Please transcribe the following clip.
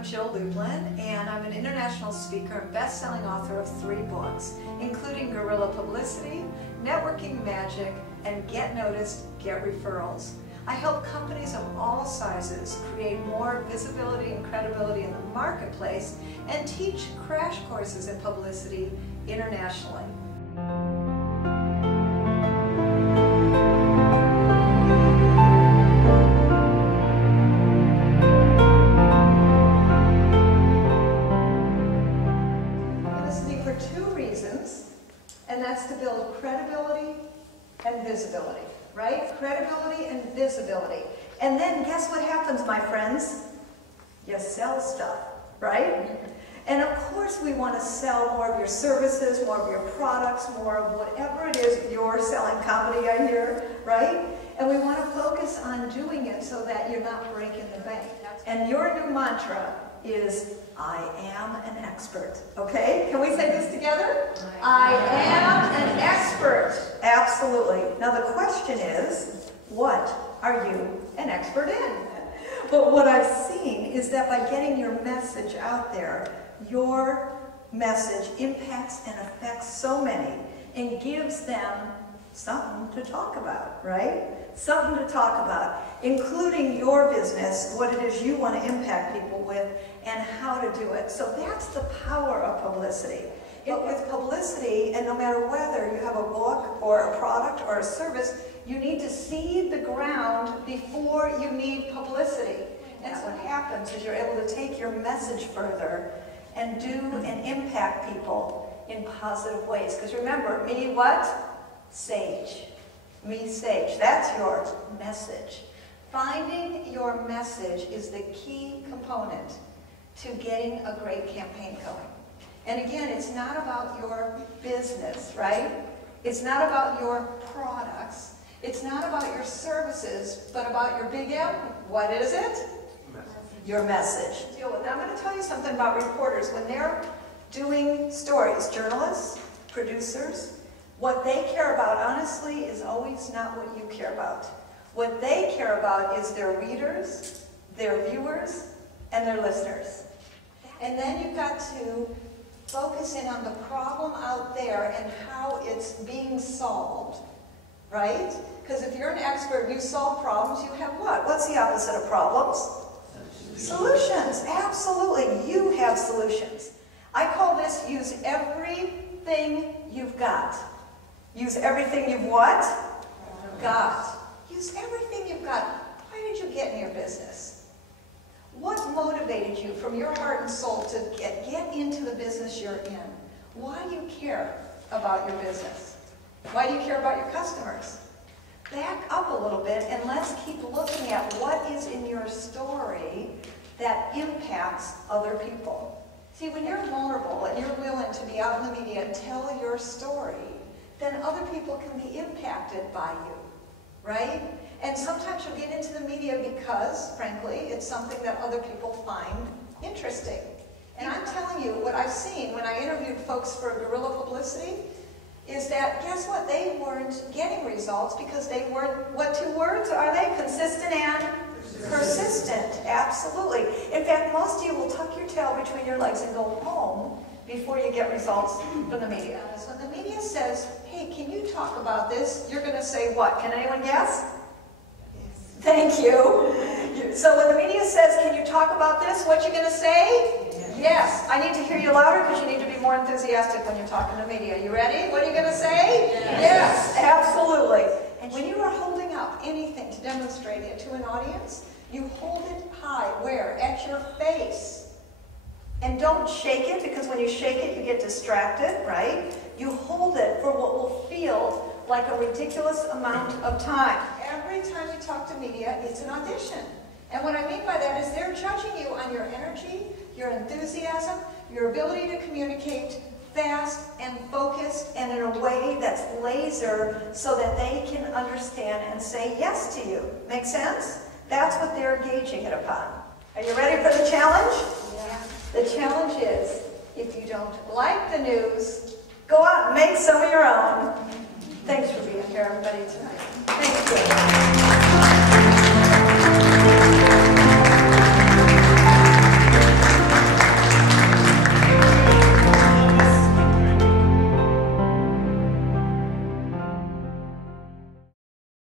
I'm Jill Lublin, and I'm an international speaker and best-selling author of 3 books, including Guerrilla Publicity, Networking Magic, and Get Noticed, Get Referrals. I help companies of all sizes create more visibility and credibility in the marketplace and teach crash courses in publicity internationally. And that's to build credibility and visibility, right? Credibility and visibility. And then guess what happens, my friends? You sell stuff, right? And of course we want to sell more of your services, more of your products, more of whatever it is you're selling, comedy I hear, right? And we want to focus on doing it so that you're not breaking the bank. And your new mantra is, I am an expert, okay? Can we say this together? I am an expert. Absolutely. Now the question is, what are you an expert in? But what I've seen is that by getting your message out there, your message impacts and affects so many and gives them something to talk about, right? Something to talk about, including your business, what it is you want to impact people with, and how to do it. So that's the power of publicity. But with publicity, and no matter whether you have a book or a product or a service, you need to seed the ground before you need publicity. And so what happens is you're able to take your message further and do and impact people in positive ways. Because remember, me what? Sage. Me sage. That's your message. Finding your message is the key component to getting a great campaign going. And again, it's not about your business, right? It's not about your products. It's not about your services, but about your big M. What is it? Your message. Now I'm going to tell you something about reporters. When they're doing stories, journalists, producers, what they care about, honestly, is always not what you care about. What they care about is their readers, their viewers, and their listeners. And then you've got to focus in on the problem out there and how it's being solved, right? Because if you're an expert, you solve problems, you have what? What's the opposite of problems? Solutions. Absolutely. You have solutions. I call this use everything you've got. Use everything you've what? Got. Use everything you've got. Why did you get in your business? What motivated you from your heart and soul to get into the business you're in? Why do you care about your business? Why do you care about your customers? Back up a little bit and let's keep looking at what is in your story that impacts other people. See, when you're vulnerable and you're willing to be out in the media and tell your story, then other people can be impacted by you, right? And sometimes you'll get into the media because, frankly, it's something that other people find interesting. And I'm telling you, what I've seen when I interviewed folks for Guerrilla Publicity is that, guess what? They weren't getting results because they weren't, what 2 words are they? Consistent and persistent. Absolutely. In fact, most of you will tuck your tail between your legs and go home before you get results from the media. So when the media says, hey, can you talk about this? You're going to say what? Can anyone guess? Yes. Thank you. So when the media says, can you talk about this? What you going to say? Yes. I need to hear you louder because you need to be more enthusiastic when you're talking to media. You ready? What are you going to say? Yes. Yes, absolutely. And when you are holding up anything to demonstrate it to an audience, you hold it high. Where? At your face. And don't shake it, because when you shake it, you get distracted, right? You hold it for what will feel like a ridiculous amount of time. Every time you talk to media, it's an audition. And what I mean by that is they're judging you on your energy, your enthusiasm, your ability to communicate fast and focused and in a way that's laser so that they can understand and say yes to you. Make sense? That's what they're gauging it upon. Are you ready for the challenge? Yeah. The challenge is, if you don't like the news, go out and make some of your own. Thanks for being here, everybody, tonight. Thank you.